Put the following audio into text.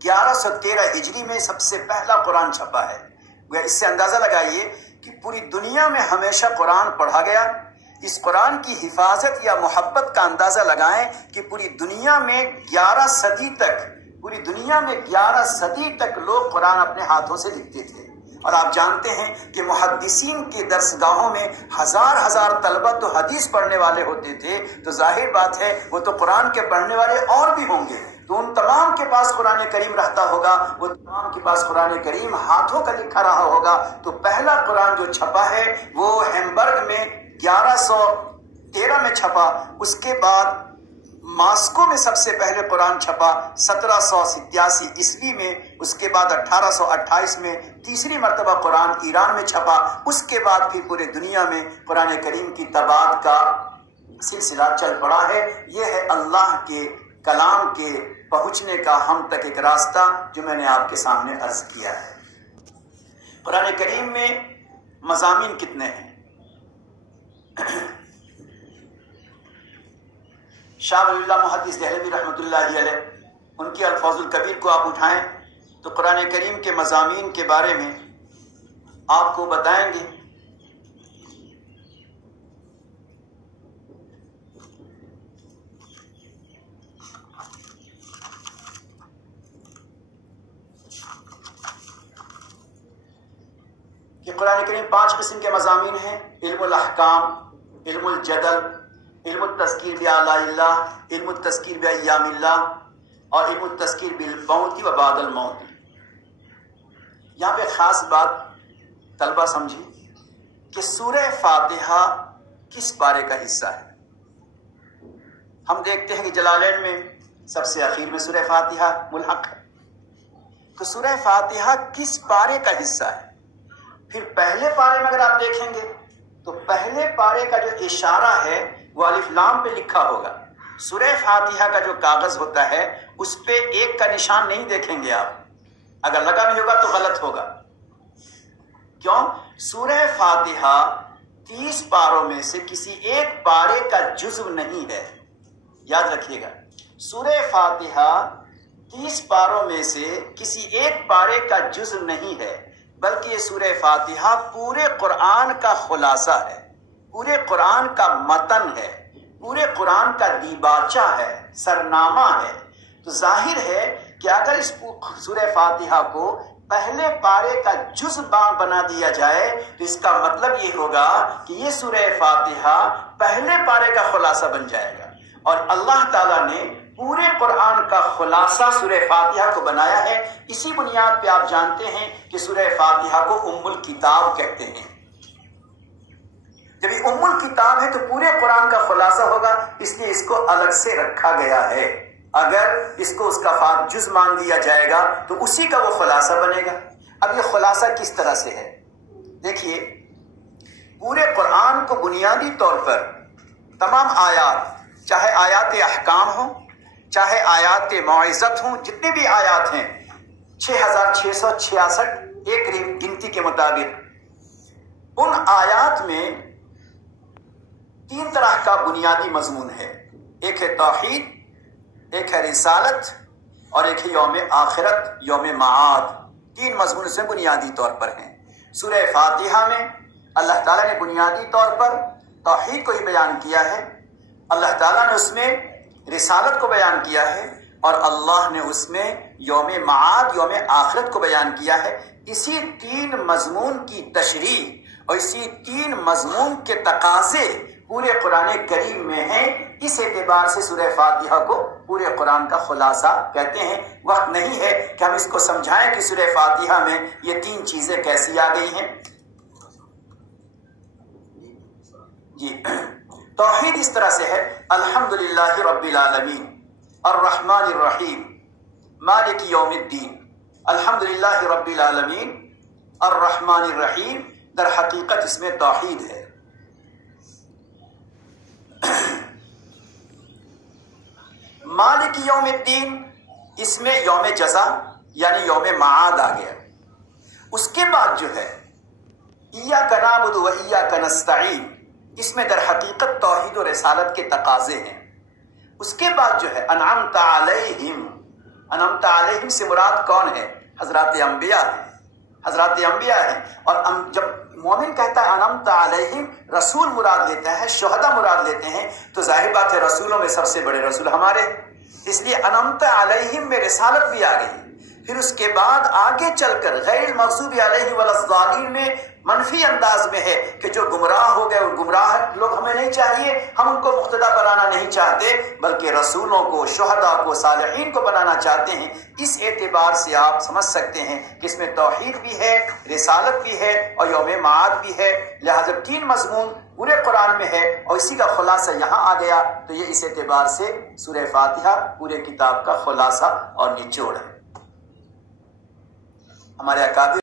1113 ہجری میں سب سے پہلا قرآن چھپا ہے۔ اس سے اندازہ لگائیے کہ پوری دنیا میں ہمیشہ قرآن پڑھا گیا۔ اس قرآن کی حفاظت یا محبت کا اندازہ لگائیں کہ پوری دنیا میں 11 صدی تک لوگ قرآن اپنے ہاتھوں سے لکھتے تھے۔ اور آپ جانتے ہیں کہ محدثین کے درسگاہوں میں ہزار طلبہ تو حدیث پڑھنے والے ہوتے تھے، تو ظاہر بات ہے وہ تو قرآن کے پڑھنے والے اور بھی ہوں گے، تو ان تمام کے پاس قرآن کریم رہتا ہوگا، وہ تمام کے پاس قرآن کریم ہاتھوں کا لکھا رہا ہوگا۔ تو پہلا قرآن جو چھپا ہے وہ ہیمبرگ میں 1113 میں چھپا۔ اس کے بعد ماسکو میں سب سے پہلے قرآن چھپا 1787 عیسوی میں۔ اس کے بعد 1828 میں تیسری مرتبہ قرآن ایران میں چھپا۔ اس کے بعد پھر پورے دنیا میں قرآن کریم کی تباعت کا سلسلہ چل پڑا ہے۔ یہ ہے اللہ کے کلام کے پہنچنے کا ہم تک ایک راستہ جو میں نے آپ کے سامنے عرض کیا ہے۔ قرآن کریم میں مضامین کتنے ہیں؟ شاہ ولی اللہ محدث دہلوی رحمۃ اللہ علیہ، ان کی الفاظ الکبیر کو آپ اٹھائیں تو قرآن کریم کے مضامین کے بارے میں آپ کو بتائیں گے کہ قرآن کریم 5 قسم کے مضامین ہیں: علم الاحکام، علم الجدل، علم التذکیر بآلاء اللہ، علم التذکیر بایام اللہ، اور علم التذکیر بالموت و بعد الموت۔ یہاں پہ خاص بات طلبہ سمجھی کہ سورہ فاتحہ کس پارے کا حصہ ہے۔ ہم دیکھتے ہیں کہ جلالین میں سب سے اخیر میں سورہ فاتحہ ملحق ہے، تو سورہ فاتحہ کس پارے کا حصہ ہے؟ پھر پہلے پارے میں اگر آپ دیکھیں گے تو پہلے پارے کا جو اشارہ ہے وہ الف لام پہ لکھا ہوگا۔ سورہ فاتحہ کا جو کاغذ ہوتا ہے اس پہ ایک کا نشان نہیں دیکھیں گے آپ، اگر لگا بھی ہوگا تو غلط ہوگا۔ کیوں؟ سورہ فاتحہ 30 پاروں میں سے کسی ایک پارے کا جزو نہیں ہے، یاد رکھیے گا۔ سورہ فاتحہ 30 پاروں میں سے کسی ایک پارے کا جزو نہیں ہے، بلکہ یہ سورہ فاتحہ پورے قرآن کا خلاصہ ہے، پورے قرآن کا متن ہے، پورے قرآن کا دیباچہ ہے، سرنامہ ہے۔ تو ظاہر ہے کہ اگر اس سورہ فاتحہ کو پہلے پارے کا جز بنا دیا جائے تو اس کا مطلب یہ ہوگا کہ یہ سورہ فاتحہ پہلے پارے کا خلاصہ بن جائے گا، اور اللہ تعالیٰ نے پورے قرآن کا خلاصہ سورہ فاتحہ کو بنایا ہے۔ اسی بنیاد پہ آپ جانتے ہیں کہ سورہ فاتحہ کو ام الکتاب کہتے ہیں۔ جب یہ ام الکتاب ہے تو پورے قرآن کا خلاصہ ہوگا، اس لیے اس کو الگ سے رکھا گیا ہے۔ اگر اس کو اس کا جز مان دیا جائے گا تو اسی کا وہ خلاصہ بنے گا۔ اب یہ خلاصہ کس طرح سے ہے؟ دیکھیے، پورے قرآن کو بنیادی طور پر تمام آیات، چاہے آیات احکام ہوں، چاہے آیات موعظت ہوں، جتنے بھی آیات ہیں 6666 ایک گنتی کے مطابق، ان آیات میں 3 طرح کا بنیادی مضمون ہے۔ ایک ہے توحید، ایک ہے رسالت، اور ایک ہے یوم آخرت، یوم معاد۔ 3 مضمون سے بنیادی طور پر ہیں۔ سورہ فاتحہ میں اللہ تعالیٰ نے بنیادی طور پر توحید کو ہی بیان کیا ہے، اللہ تعالیٰ نے اس میں رسالت کو بیان کیا ہے، اور اللہ نے اس میں یوم معاد، یوم آخرت کو بیان کیا ہے۔ اسی 3 مضمون کی تشریح اور اسی 3 مضمون کے تقاضے پورے قرآن کریم میں ہیں۔ اس اعتبار سے سورہ فاتحہ کو پورے قرآن کا خلاصہ کہتے ہیں۔ وقت نہیں ہے کہ ہم اس کو سمجھائیں کہ سورہ فاتحہ میں یہ 3 چیزیں کیسی آ گئی ہیں۔ جی، توحید اس طرح سے ہے: الحمدللہ رب العالمین، الرحمن الرحیم، مالک یوم الدین۔ الحمدللہ رب العالمین، الرحمن الرحیم، در حقیقت اس میں توحید ہے۔ مالک یوم الدین، اس میں یوم جزا یعنی یوم معاد آ گیا۔ اس کے بعد جو ہے ایاک نعبد و ایاک نستعین، اس میں در حقیقت توحید و رسالت کے تقاضے ہیں۔ اس کے بعد جو ہے انعمت علیہم، انعمت علیہم سے مراد کون ہے؟ حضرات انبیاء ہیں، حضرات انبیاء ہیں۔ اور جب مومن کہتا ہے انعمت علیہم، رسول مراد لیتا ہے، شہداء مراد لیتے ہیں، تو ظاہر بات ہے رسولوں میں سب سے بڑے رسول ہمارے، اس لیے انعمت علیہم میں رسالت بھی آ گئی۔ پھر اس کے بعد آگے چل کر غیر المغضوب علیہ ولا الضالین میں منفی انداز میں ہے کہ جو گمراہ ہو گئے، وہ گمراہ لوگ ہمیں نہیں چاہیے، ہم ان کو مقتدا بنانا نہیں چاہتے، بلکہ رسولوں کو، شہداء کو، صالحین کو بنانا چاہتے ہیں۔ اس اعتبار سے آپ سمجھ سکتے ہیں کہ اس میں توحید بھی ہے، رسالت بھی ہے اور یوم معاد بھی ہے، لہذا تین مضمون پورے قرآن میں ہے اور اسی کا خلاصہ یہاں آ گیا، تو یہ اس اعتبار سے سورہ فاتحہ پورے کتاب کا خلاصہ اور نچوڑ ہے۔ ہمارے اکابر